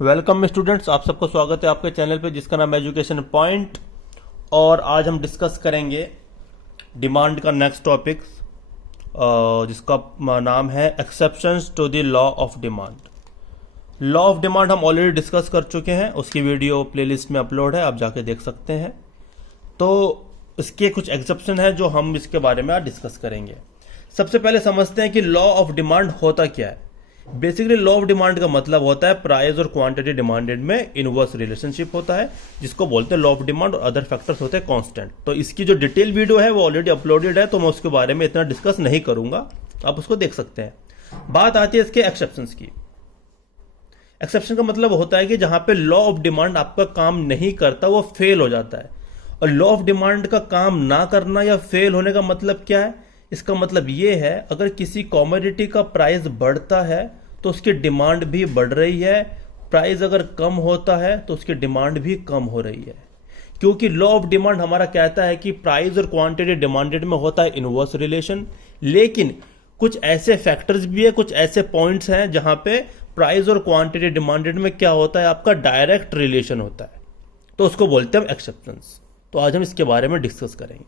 Welcome students, आप सबको स्वागत है आपके चैनल पे जिसका नाम है एजुकेशन पॉइंट। और आज हम डिस्कस करेंगे डिमांड का नेक्स्ट टॉपिक जिसका नाम है exceptions to the law of demand. Law of demand हम ऑलरेडी डिस्कस कर चुके हैं, उसकी वीडियो प्लेलिस्ट में अपलोड है, आप जाके देख सकते हैं। तो इसके कुछ एक्सेप्शन है जो हम इसके बारे में आज डिस्कस करेंगे। सबसे पहले समझते हैं कि लॉ ऑफ डिमांड होता क्या है। बेसिकली लॉ ऑफ डिमांड का मतलब होता है प्राइस और क्वांटिटी डिमांडेड में इनवर्स रिलेशनशिप होता है, जिसको बोलते हैं लॉ ऑफ डिमांड, और अदर फैक्टर्स होते हैं कांस्टेंट। तो इसकी जो डिटेल वीडियो है वो ऑलरेडी अपलोडेड है, तो मैं उसके बारे में इतना डिस्कस नहीं करूंगा, आप उसको देख सकते हैं। बात आती है इसके एक्सेप्शंस की। एक्सेप्शन का मतलब होता है कि जहां पे लॉ ऑफ डिमांड आपका काम नहीं करता, वो फेल हो जाता है। और लॉ ऑफ डिमांड का काम ना करना या फेल होने का मतलब क्या है? इसका मतलब ये है, अगर किसी कॉमोडिटी का प्राइस बढ़ता है तो उसकी डिमांड भी बढ़ रही है, प्राइस अगर कम होता है तो उसकी डिमांड भी कम हो रही है। क्योंकि लॉ ऑफ डिमांड हमारा कहता है कि प्राइस और क्वांटिटी डिमांडेड में होता है इनवर्स रिलेशन, लेकिन कुछ ऐसे फैक्टर्स भी है, कुछ ऐसे पॉइंट्स हैं जहां पे प्राइस और क्वांटिटी डिमांडेड में क्या होता है, आपका डायरेक्ट रिलेशन होता है, तो उसको बोलते हैं एक्सेप्शंस। तो आज हम इसके बारे में डिस्कस करेंगे।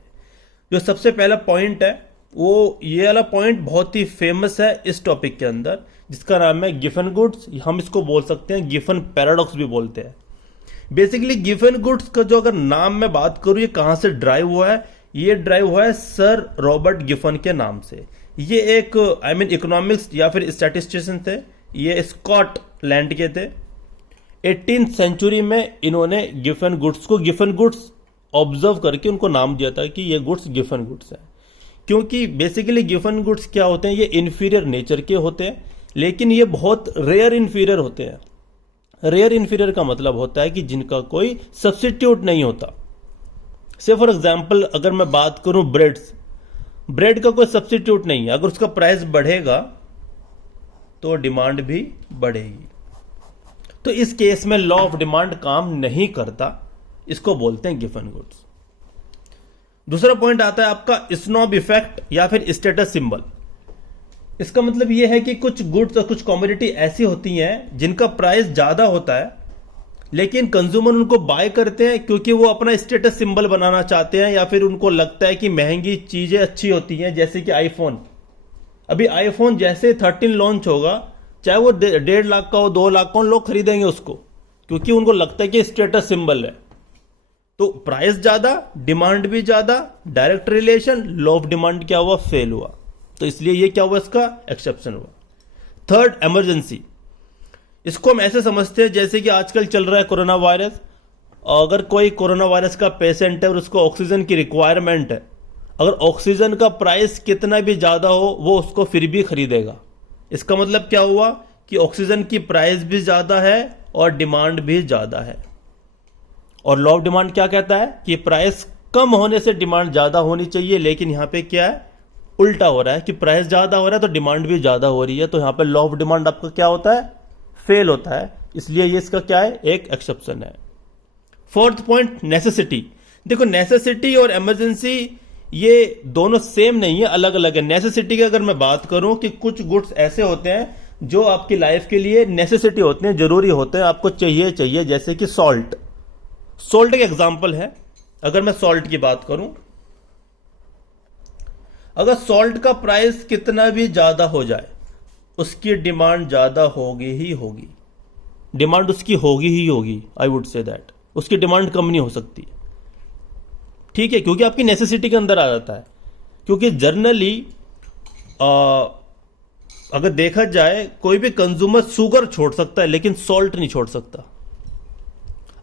जो सबसे पहला पॉइंट है वो ये वाला पॉइंट बहुत ही फेमस है इस टॉपिक के अंदर, जिसका नाम है गिवन गुड्स। हम इसको बोल सकते हैं गिवन पैराडॉक्स भी बोलते हैं। बेसिकली गिवन गुड्स का जो अगर नाम मैं बात करूं, ये कहां से ड्राइव हुआ है? ये ड्राइव हुआ है सर रॉबर्ट गिफन के नाम से। ये एक इकोनॉमिक्स या फिर स्टैटिस्टिशियन थे, ये स्कॉटलैंड के थे। 18th सेंचुरी में इन्होंने गिवन गुड्स ऑब्जर्व करके उनको नाम दिया था कि ये गुड्स गिवन गुड्स है। क्योंकि बेसिकली गिवन गुड्स क्या होते हैं, ये इन्फीरियर नेचर के होते हैं, लेकिन ये बहुत रेयर इन्फीरियर होते हैं। रेयर इन्फीरियर का मतलब होता है कि जिनका कोई सब्स्टिट्यूट नहीं होता। से फॉर एग्जांपल अगर मैं बात करूं ब्रेड का कोई सब्स्टिट्यूट नहीं है, अगर उसका प्राइस बढ़ेगा तो डिमांड भी बढ़ेगी। तो इस केस में लॉ ऑफ डिमांड काम नहीं करता, इसको बोलते हैं गिवन गुड्स। दूसरा पॉइंट आता है आपका स्नॉब इफेक्ट या फिर स्टेटस सिंबल। इसका मतलब यह है कि कुछ गुड्स और कुछ कमोडिटी ऐसी होती हैं जिनका प्राइस ज्यादा होता है, लेकिन कंज्यूमर उनको बाय करते हैं क्योंकि वो अपना स्टेटस सिंबल बनाना चाहते हैं, या फिर उनको लगता है कि महंगी चीजें अच्छी होती हैं। जैसे कि आईफोन, अभी आईफोन जैसे 13 लॉन्च होगा, चाहे वो 1.5 लाख का हो, 2 लाख का हो, लोग खरीदेंगे उसको, क्योंकि उनको लगता है कि स्टेटस सिंबल है। तो प्राइस ज्यादा, डिमांड भी ज्यादा, direct relation, law of demand क्या हुआ? फेल हुआ। तो इसलिए ये क्या हुआ? इसका एक्सेप्शन हुआ। Third, emergency. इसको हम ऐसे समझते हैं जैसे कि आजकल चल रहा है कोरोना वायरस। अगर कोई कोरोना वायरस का पेशेंट है और उसको ऑक्सीजन की रिक्वायरमेंट है, अगर ऑक्सीजन का प्राइस कितना भी ज्यादा हो, वो उसको फिर भी खरीदेगा। इसका मतलब क्या हुआ कि ऑक्सीजन की प्राइस भी ज्यादा है और डिमांड भी ज्यादा है। और लॉ ऑफ डिमांड क्या कहता है कि प्राइस कम होने से डिमांड ज्यादा होनी चाहिए, लेकिन यहां पे क्या है, उल्टा हो रहा है कि प्राइस ज्यादा हो रहा है तो डिमांड भी ज्यादा हो रही है। तो यहां पे लॉ ऑफ डिमांड आपका क्या होता है? फेल होता है। इसलिए ये इसका क्या है? एक एक्सेप्शन है। Fourth point, necessity. देखो, नेसेसिटी और इमरजेंसी ये दोनों सेम नहीं है, अलग अलग है। नेसेसिटी की अगर मैं बात करूं कि कुछ गुड्स ऐसे होते हैं जो आपकी लाइफ के लिए नेसेसिटी होते हैं, जरूरी होते हैं, आपको चाहिए, जैसे कि सॉल्ट एक एग्जांपल है। अगर मैं सॉल्ट की बात करूं, अगर सॉल्ट का प्राइस कितना भी ज्यादा हो जाए, उसकी डिमांड ज्यादा होगी ही होगी। डिमांड उसकी होगी ही होगी, आई वुड से दैट। उसकी डिमांड कम नहीं हो सकती, ठीक है, क्योंकि आपकी नेसेसिटी के अंदर आ जाता है। क्योंकि जर्नली अगर देखा जाए, कोई भी कंज्यूमर शुगर छोड़ सकता है लेकिन सॉल्ट नहीं छोड़ सकता।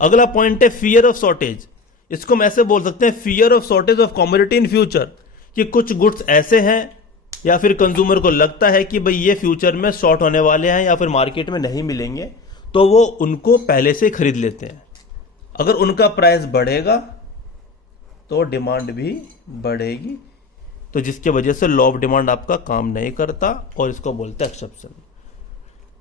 अगला पॉइंट है फियर ऑफ शॉर्टेज। इसको हम ऐसे बोल सकते हैं, fear of shortage of commodity in future, कि कुछ गुड्स ऐसे हैं या फिर कंज्यूमर को लगता है कि भाई ये फ्यूचर में शॉर्ट होने वाले हैं या फिर मार्केट में नहीं मिलेंगे, तो वो उनको पहले से खरीद लेते हैं। अगर उनका प्राइस बढ़ेगा तो डिमांड भी बढ़ेगी, तो जिसकी वजह से लॉ ऑफ डिमांड आपका काम नहीं करता, और इसको बोलते हैं एक्सेप्शन।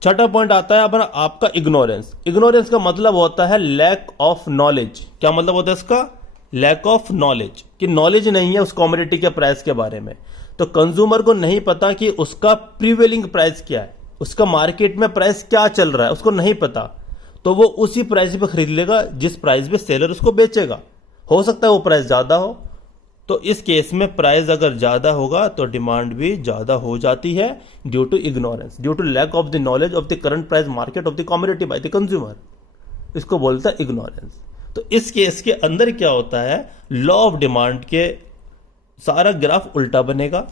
छठा पॉइंट आता है अपना आपका इग्नोरेंस। इग्नोरेंस का मतलब होता है लैक ऑफ नॉलेज। क्या मतलब होता है इसका? लैक ऑफ नॉलेज, कि नॉलेज नहीं है उस कमोडिटी के प्राइस के बारे में। तो कंज्यूमर को नहीं पता कि उसका प्रीवेलिंग प्राइस क्या है, उसका मार्केट में प्राइस क्या चल रहा है, उसको नहीं पता। तो वो उसी प्राइस पे खरीद लेगा जिस प्राइस पे सेलर उसको बेचेगा। हो सकता है वो प्राइस ज्यादा हो, तो इस केस में प्राइस अगर ज्यादा होगा तो डिमांड भी ज्यादा हो जाती है due to ignorance, due to lack of the knowledge of the current price market of the commodity by the consumer. इसको बोलता है इग्नोरेंस। तो इस केस के अंदर क्या होता है, लॉ ऑफ डिमांड के सारा ग्राफ उल्टा बनेगा।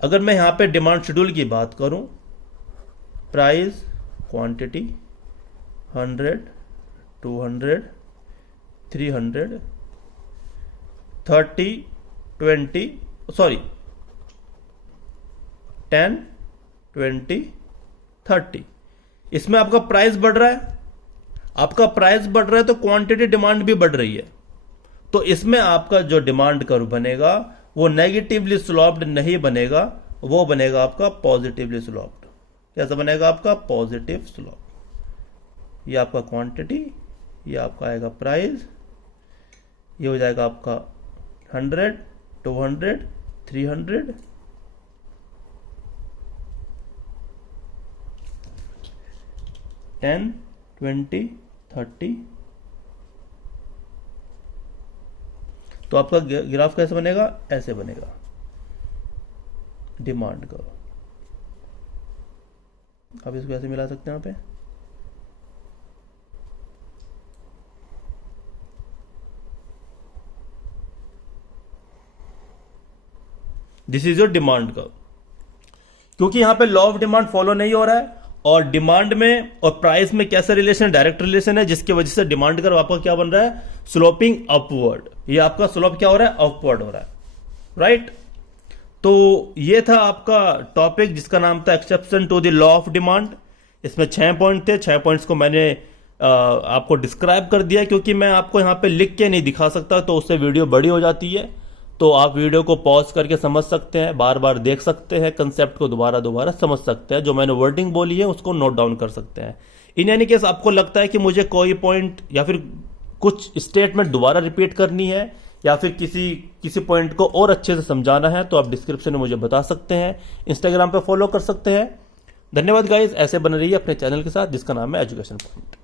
अगर मैं यहां पे डिमांड शेड्यूल की बात करूं, प्राइस, क्वांटिटी, 100, 200, 300, 30, 10, 20, 30, इसमें आपका प्राइस बढ़ रहा है। आपका प्राइस बढ़ रहा है तो क्वांटिटी डिमांड भी बढ़ रही है। तो इसमें आपका जो डिमांड कर्व बनेगा वो नेगेटिवली स्लोप्ड नहीं बनेगा, वो बनेगा आपका पॉजिटिवली स्लोप्ड। कैसा बनेगा आपका पॉजिटिव स्लोप। ये आपका क्वांटिटी, ये आपका आएगा प्राइस, ये हो जाएगा आपका 100, 200, 300, 10, 20, 30। तो आपका ग्राफ कैसे बनेगा, ऐसे बनेगा डिमांड का। अब इसको ऐसे मिला सकते हैं यहां पे, दिस इज योर डिमांड का। क्योंकि यहां पे लॉ ऑफ डिमांड फॉलो नहीं हो रहा है और डिमांड में और प्राइस में कैसा रिलेशन है, डायरेक्ट रिलेशन है, जिसकी वजह से डिमांड कर्व आपका क्या बन रहा है, स्लोपिंग अपवर्ड। ये आपका स्लोप क्या हो रहा है, अपवर्ड हो रहा है, राइट। तो ये था आपका टॉपिक जिसका नाम था exception to the law of demand. इसमें 6 पॉइंट थे। 6 पॉइंट्स को मैंने आपको डिस्क्राइब कर दिया, क्योंकि मैं आपको यहां पे लिख के नहीं दिखा सकता, तो उससे वीडियो बड़ी हो जाती है। तो आप वीडियो को पॉज करके समझ सकते हैं, बार बार देख सकते हैं, कंसेप्ट को दोबारा दोबारा समझ सकते हैं, जो मैंने वर्डिंग बोली है उसको नोट डाउन कर सकते हैं। इन एनी केस आपको लगता है कि मुझे कोई पॉइंट या फिर कुछ स्टेटमेंट दोबारा रिपीट करनी है या फिर किसी पॉइंट को और अच्छे से समझाना है, तो आप डिस्क्रिप्शन में मुझे बता सकते हैं, इंस्टाग्राम पे फॉलो कर सकते हैं। धन्यवाद गाइस, ऐसे बने रहिए अपने चैनल के साथ जिसका नाम है एजुकेशन पॉइंट।